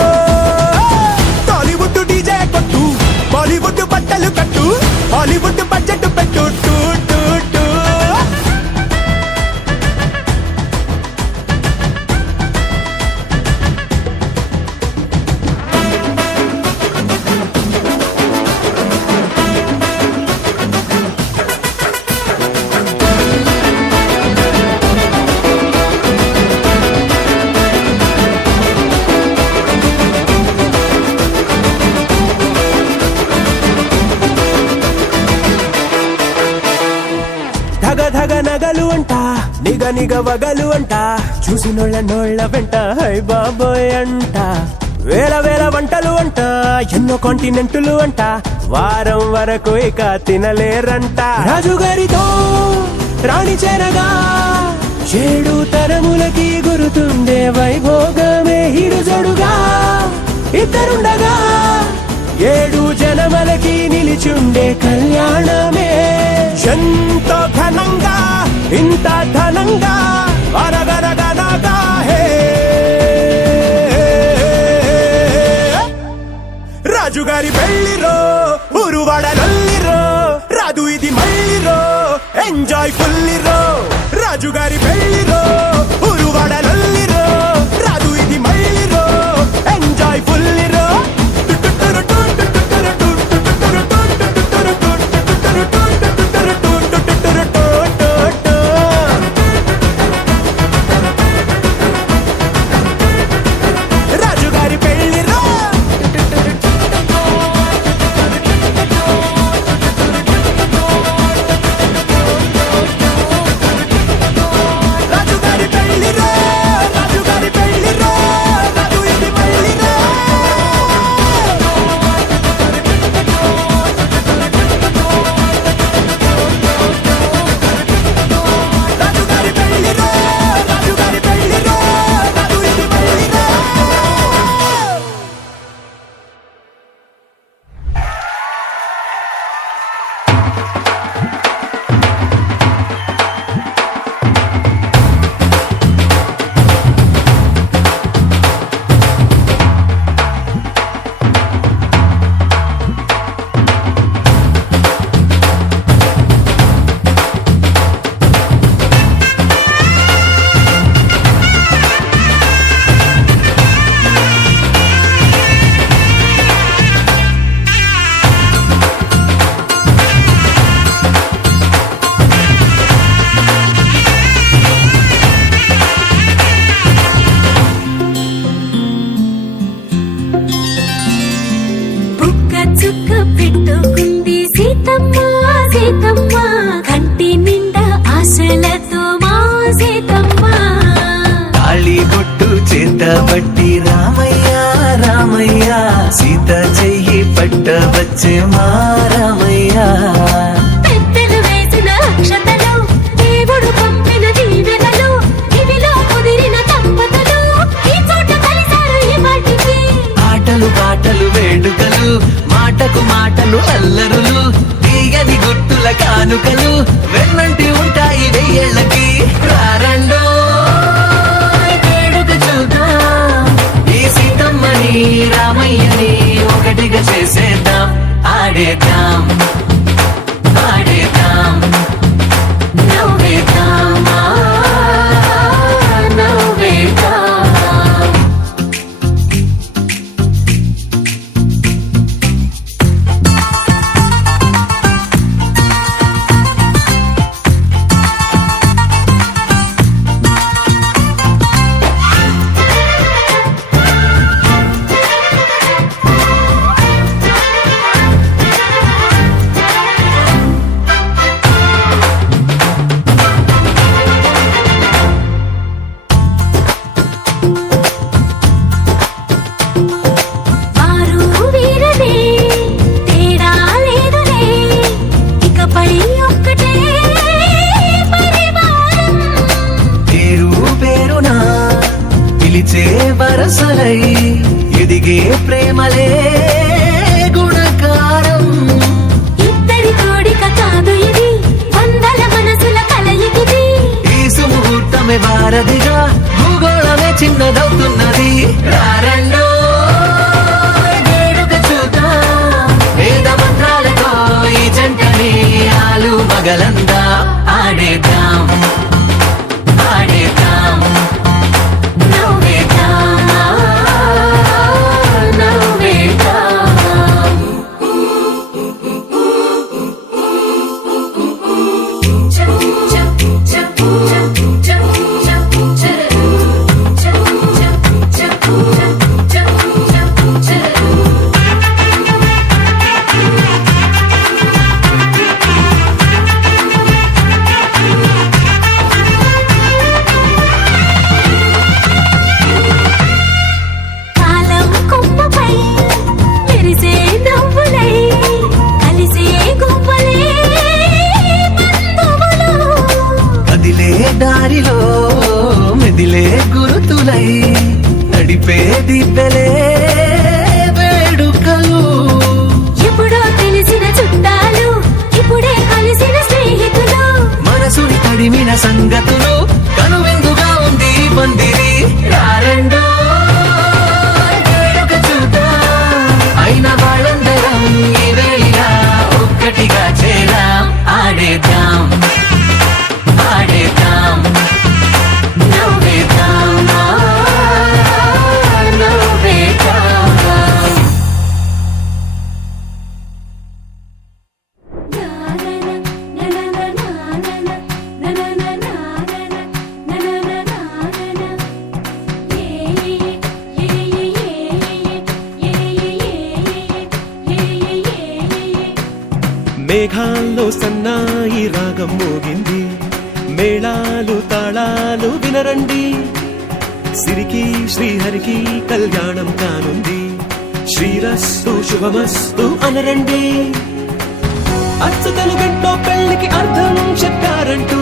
ధగ ధగ నగలు అంట నిగ నిగ వగలు అంట చూసినోళ్ళ నోళ్ళ వెంట హై బాబోయ్ అంట వేల వేల వంటలు అంట ఎన్నో కాంటినెంటులు అంట వారం వరకు ఇక తినలేరంట రాజుగారితో రాణి చేరగా 7 తరములకి గురుతుండే వైభోగమే హిడుజడుగా ఇద్దరుండగా 7 జనమలకి నిలిచుండే కళ్యాణమే ఎంతో ఘనంగా ఇంత ఘనంగా అరగరగనగా హే రాజుగారి పెళ్లిరో ఊరువాడలల్లిరో రాదు ఇది మళ్ళీరో ఎంజాయ్ ఫుల్లిరో రాజుగారి పెళ్లిరో ఊరువాడలల్లిరో రాదు ఇది మళ్ళీరో ఎంజాయ్ ఫుల్లిరో రాజుగారి పెళ్లిరో రాజుగారి పెళ్లిరో రాజుగారి పెళ్లిరో రాదు ఇది మళ్ళీరో రాజుగారి పెళ్లిరో రాజుగారి పెళ్లిరో రాదు ఇది మళ్ళీరో బుక్క చుక్క పెట్టుకుంది సీతమ్మ సీతమ్మ కంటి నిండా ఆశలతో మా సీతమ్మ తాళి బొట్టు చేతబట్టి రామయ్య రామయ్య సీత చెయ్యి పట్ట వచ్చే మా రామయ్య పెద్దలు వేసిన అక్షతలు దేవుడు పంపిన దీవెనలు ఇవిలో కుదిరిన దంపతులు ఈ చోట కలిసారు ఈ వాటికి ఆటలు పాటలు వేడుకలు మాటకు మాటలు అల్లరులు తీయని గుర్తుల కానుకలు వెన్నంటి ఉంటాయి 1000 ఏళ్ళకి రారండో వేడుక చూద్దాం ఈ సీతమ్మని రామయ్యని ఒకటిగా చేసేద్దాం ఆడేద్దాం ఆడేద్దాం నవ్వేద్దాం నవ్వేద్దాం వారు వీరనే తేడా లేదులే ఇకపై ఒక్కటే పరివారం పేరు పేరునా పిలిచే వరసలై ఎదిగే ప్రేమలే గుణకారం ఇద్దరి కోడిక కాదు ఇది వందల మనసుల కలయికిది ఈ సుముహూర్తమే వారధిగా భూగోళమే చిన్నదవుతున్నది రారండో వేడుక చూద్దాం వేద మంత్రాలతో ఈ జంటని ఆలు మగలందా ఆడేద్దాం ఆడేద్దాం నవ్వేద్దాం నవ్వేద్దాం దారిలో మెదిలే గురుతులై నడిపే దిబ్బెలే వేడుకలు. ఎప్పుడో తెలిసిన చుట్టాలు ఇప్పుడే కలిసిన స్నేహితులు. మనసుని తడిమిన సంగతులు కనువిందుగా ఉంది పందిరి. రారండో వేడుక చూద్దాం, అయిన వాళ్ళందరం ఈ వేళ ఒక్కటిగా చేరాం. ఆడేద్దాం ఆడేద్దాం నవ్వేద్దాం, నవ్వేద్దాం. మేఘాల్లో సన్నాయి రాగం మోగింది, మేళాలు తాళాలు వినరండి. సిరికి శ్రీహరికి కళ్యాణం కానుంది, శ్రీరస్తు శుభమస్తు అనరండి. అచ్చ తెలుగింటో పెళ్లికి అర్థం చెప్పారంటూ,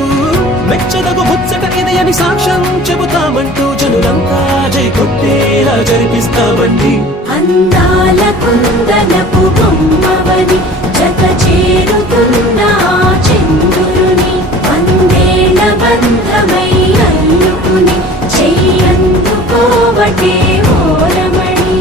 మెచ్చదగు ముచ్చట ఇది అని సాక్ష్యం చెబుతామంటూ, జనులంతా జై కొట్టేలా జరిపిస్తామండి. అందాల కుందనపు బొమ్మవని జత చేరుతున్న ఆ చంద్రుని వందేళ్ల బంధమై అల్లుకుని చెయ్యందుకోవటే ఓరమణి.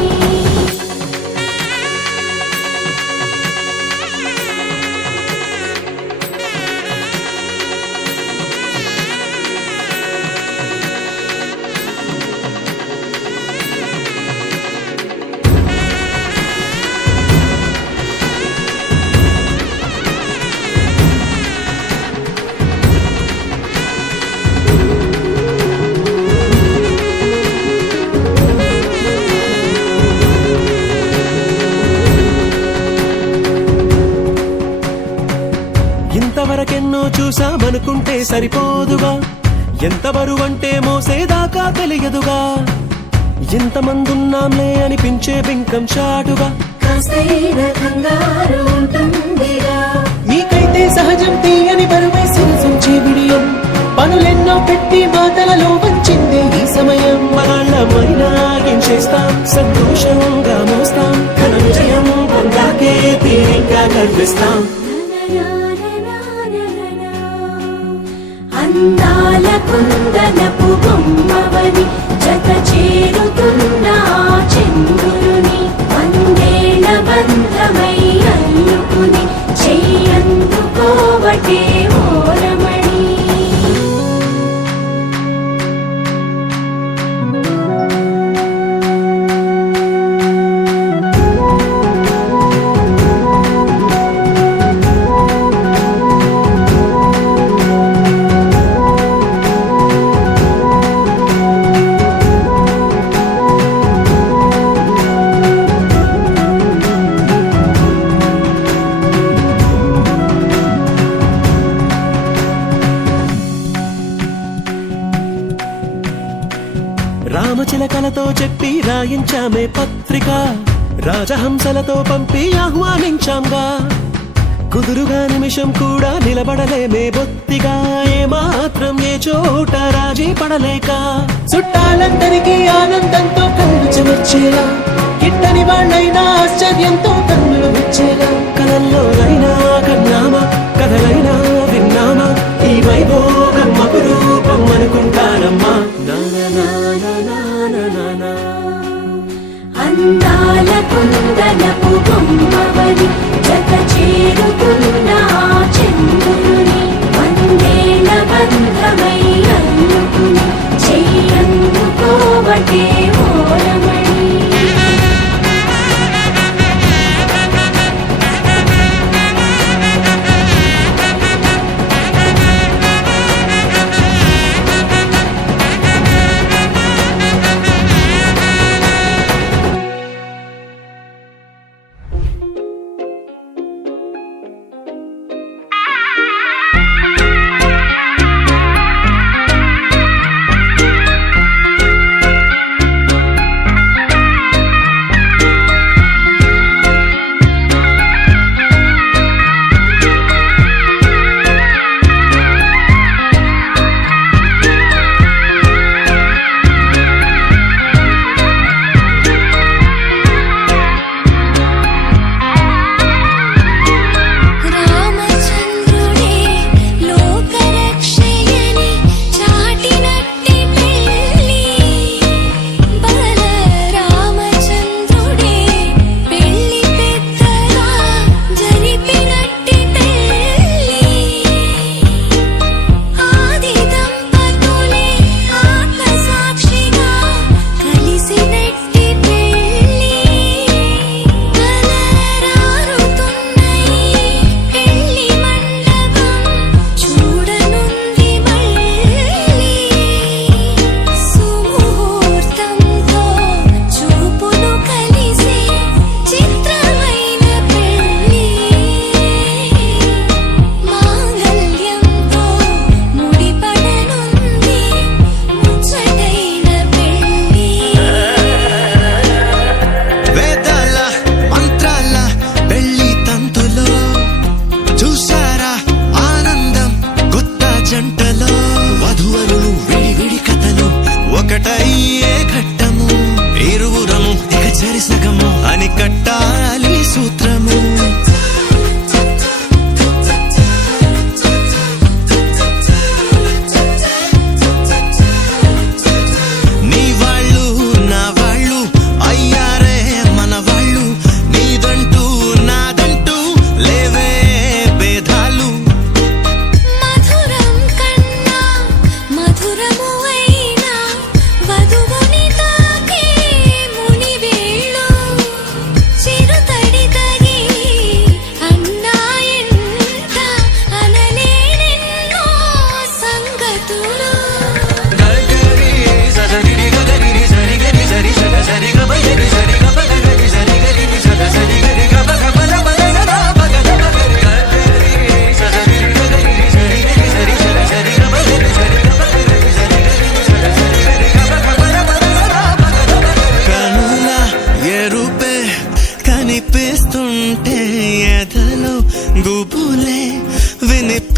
ఇంతవరకెన్నో చూసామనుకుంటే సరిపోదుగా, ఎంత బరువంటే మోసేదాకా తెలియదుగా. ఎంతమందున్నాంలే అనిపించే బింకం చాటుగా, కాస్తైన కంగారు ఉంటుందిగా. మీకైతే సహజం తీయని బరువై సిరిసంచే బిడియం, పనులెన్నో పెట్టి మాటలలో వంచిందే ఈ సమయం. మనాళ్ళమైనా ఏం చేస్తాం, సంతోషంగా మోస్తాం, ఘన విజయం పొందాకే తీరిగ్గా కనిపిస్తాం. అందాల కుందనపు బొమ్మవని జత చేరుతున్న ఆ చంద్రుని వందేళ్ల బంధమై అల్లుకుని చెయ్యందుకోవటే ఓరమణి. రామచిలకలతో చెప్పి రాయించామే పత్రిక, రాజహంసలతో పంపి ఆహ్వానించాంగా. కుదురుగా నిమిషం కూడా నిలబడలేమే బొత్తిగా, ఏమాత్రం ఏ చోట రాజీ పడలేక. చుట్టాలందరికీ ఆనందంతో కళ్ళు చెమర్చేలా, గిట్టని వాళ్ళైనా ఆశ్చర్యంతో కన్నులు విచ్చేలా. కలల్లోనైనా కన్నామా, కథలైనా విన్నామా, ఈ వైభోగం అపురూపం అనుకుంటానమ్మా. అందాల కుందనపు బొమ్మవని జత చేరుతున్న ఆ చంద్రుని వందేళ్ల బంధమై అల్లుకుని చెయ్యందుకోవటే ఓరమణి.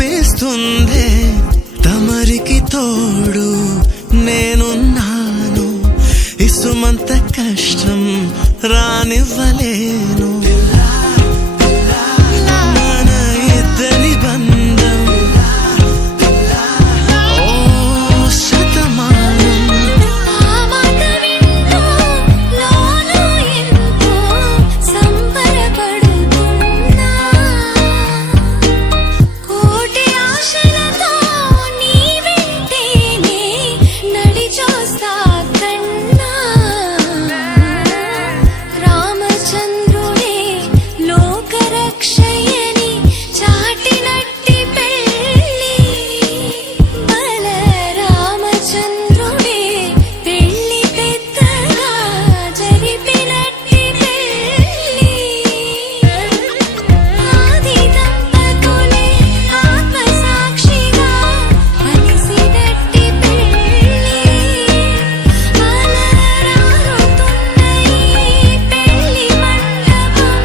అనిపిస్తుందే తమరికి తోడు నేనున్నాను ఇసుమంత కష్టం రానివ్వలేను మన ఇద్దరి బంధం ఓ శతమానం ఆ మాట వింటూ లోలో ఎంతో సంబరపడుతున్నా కోటి ఆశలతో నీ వెంటేనే నడిచొస్తా కన్నా రామచంద్రుడే లోకరక్షయని చాటినట్టి పెళ్ళి బల రామచంద్రుడే పెళ్ళి పెద్దగా జరిపినట్టి పెళ్ళి ఆది దంపతులే ఆత్మసాక్షిగా కలిసినట్టి పెళ్ళి అలరారుతున్న ఈ పెళ్ళి మండపం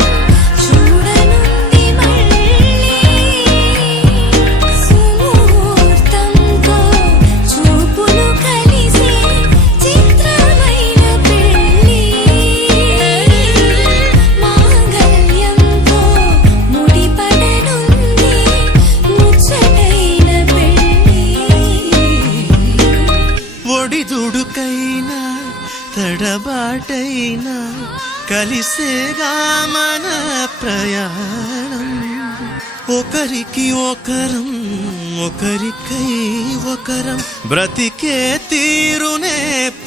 చూడనుంది మళ్ళీ సుముహూర్తంతో చూపులు కలిసి చిత్రమైన పెళ్ళి మాంగళ్యంతో ముడిపడనుంది ముచ్చటైన పెళ్ళి ఒడిదుడుకైనా తడబాటైనా కలిసేగా మన ప్రయాణం ఒకరికి ఒకరం ఒకరికై ఒకరం బ్రతికే తీరునే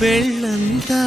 పెళ్ళంతా